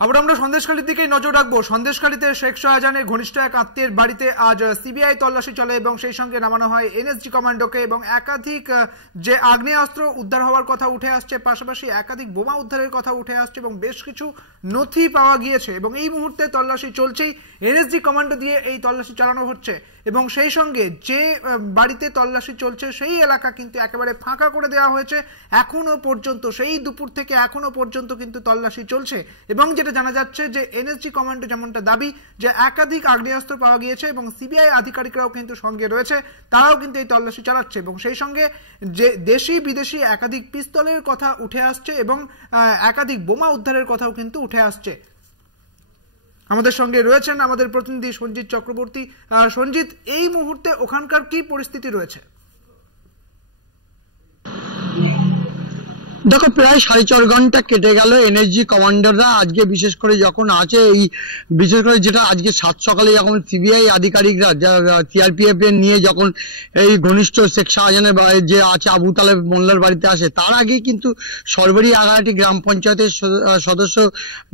আবার আমরা সন্দেশখালীর দিকেই নজর রাখবো। সন্দেশখালীতে শেখ শাহজাহানের ঘনিষ্ঠ এক আত্মীয়ের বাড়িতে আজ সিবিআই তল্লাশি চলে এবং সেই সঙ্গে নামানো হয় এনএসজি কমান্ডোকে এবং একাধিক যে আগ্নেয়াস্ত্র উদ্ধার হওয়ার কথা উঠে আসছে, পাশাপাশি একাধিক বোমা উদ্ধারের কথা উঠে আসছে এবং বেশ কিছু নথি পাওয়া গিয়েছে এবং এই মুহূর্তে তল্লাশি চলছেই। এনএসজি কমান্ডো দিয়ে এই তল্লাশি চালানো হচ্ছে এবং সেই সঙ্গে যে বাড়িতে তল্লাশি চলছে সেই এলাকা কিন্তু একেবারে ফাঁকা করে দেওয়া হয়েছে। এখনো পর্যন্ত সেই দুপুর থেকে এখনো পর্যন্ত কিন্তু তল্লাশি চলছে এবং যেটা জানা যাচ্ছে যে এনএসজি কমান্ডো যেমনটা দাবি যে একাধিক আগ্নেয়াস্ত্র পাওয়া গিয়েছে এবং সিবিআই আধিকারিকরাও কিন্তু সঙ্গে রয়েছে, তারাও কিন্তু এই তল্লাশি চালাচ্ছে এবং সেই সঙ্গে যে দেশি বিদেশি একাধিক পিস্তলের কথা উঠে আসছে এবং একাধিক বোমা উদ্ধারের কথাও কিন্তু উঠে আসছে। আমাদের সঙ্গে রয়েছেন আমাদের প্রতিনিধি সঞ্জিত চক্রবর্তী। সঞ্জিত, এই মুহূর্তে ওখানকার কি পরিস্থিতি রয়েছে? দেখো, প্রায় 4.5 ঘন্টা কেটে গেল। এনএসজি কমান্ডাররা আজকে বিশেষ করে যখন আছে এই বিশেষ করে যেটা আজকে 7 সকালে যখন সিবিআই আধিকারিকরা সিআরপিএফ এর নিয়ে যখন এই ঘনিষ্ঠ শেখ শাহজাহানের যে আছে আবু তালেব মোল্লার বাড়িতে আসে, তার আগে কিন্তু সরবরি আগাহাটি গ্রাম পঞ্চায়েতের সদস্য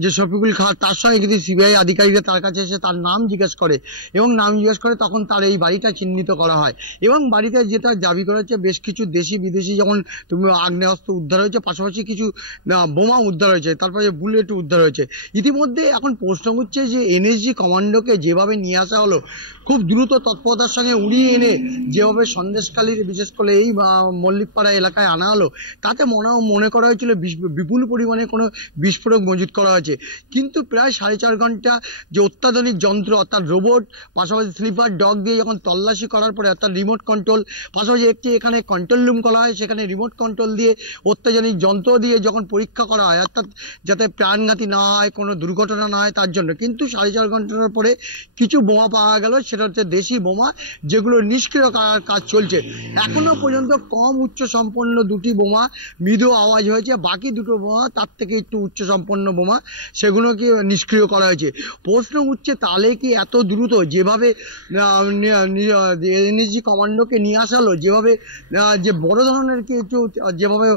যে শফিকুল খান, তার সঙ্গে কিন্তু সিবিআই আধিকারিকরা তার কাছে এসে তার নাম জিজ্ঞেস করে এবং নাম জিজ্ঞেস করে তখন তার এই বাড়িটা চিহ্নিত করা হয় এবং বাড়িতে যেটা দাবি করা হচ্ছে বেশ কিছু দেশি বিদেশি যেমন আগ্নেয়াস্ত্র উদ্ধার হয়েছে, পাশাপাশি কিছু বোমা উদ্ধার হয়েছে, তারপরে বুলেট উদ্ধার হয়েছে। ইতিমধ্যে এখন প্রশ্ন হচ্ছে যে এনএসজি কমান্ডোকে যেভাবে নিয়ে আসা হলো খুব দ্রুত তৎপরতার সঙ্গে উড়িয়ে এনে যেভাবে সন্দেশখালীর বিশেষ করে এই মল্লিকপাড়া এলাকায় আনা হলো, তাতে মনে করা হয়েছিল বিপুল পরিমাণে কোনো বিস্ফোরক মজুত করা হয়েছে। কিন্তু প্রায় 4.5 ঘন্টা যে অত্যাধুনিক যন্ত্র অর্থাৎ রোবট, পাশাপাশি স্লিপার ডগ দিয়ে যখন তল্লাশি করার পরে অর্থাৎ রিমোট কন্ট্রোল, পাশাপাশি একটি এখানে কন্ট্রোল রুম করা হয়, সেখানে রিমোট কন্ট্রোল দিয়ে অত্যাধুনিক যন্ত্র দিয়ে যখন পরীক্ষা করা হয় অর্থাৎ যাতে প্রাণঘাতী না হয়, কোনো দুর্ঘটনা না হয় তার জন্য, কিন্তু 4.5 ঘন্টার পরে কিছু বোমা পাওয়া গেল। সেটা হচ্ছে দেশি বোমা, যেগুলো নিষ্ক্রিয় করার কাজ চলছে। এখনো পর্যন্ত কম উচ্চ সম্পন্ন 2টি বোমা মৃদু আওয়াজ হয়েছে, বাকি 2টো বোমা তার থেকে একটু উচ্চ সম্পন্ন বোমা, সেগুলোকে নিষ্ক্রিয় করা হয়েছে। প্রশ্ন উঠছে তাহলে কি এত দ্রুত যেভাবে এনএসজি কমান্ডোকে নিয়ে আসা হলো, যেভাবে যে বড় ধরনের কিছু যেভাবে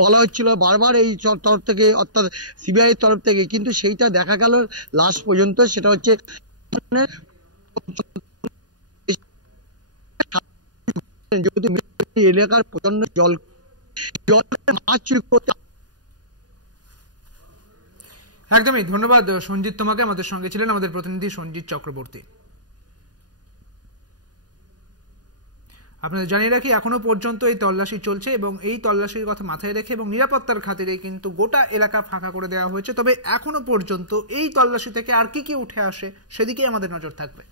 বলা হচ্ছিল বারবার এই তরফ থেকে অর্থাৎ সিবিআই এর তরফ থেকে, কিন্তু সেইটা দেখা গেল লাস্ট পর্যন্ত সেটা হচ্ছে এলাকার প্রচন্ড জল মাছ চুরি করতে। একদমই ধন্যবাদ সঞ্জিত, তোমাকে। আমাদের সঙ্গে ছিলেন আমাদের প্রতিনিধি সঞ্জিত চক্রবর্তী। আপনাদের জানিয়ে রাখি এখনো পর্যন্ত এই তল্লাশি চলছে এবং এই তল্লাশির কথা মাথায় রেখে এবং নিরাপত্তার খাতিরে কিন্তু গোটা এলাকা ফাঁকা করে দেওয়া হয়েছে। তবে এখনো পর্যন্ত এই তল্লাশি থেকে আর কি উঠে আসে সেদিকেই আমাদের নজর থাকবে।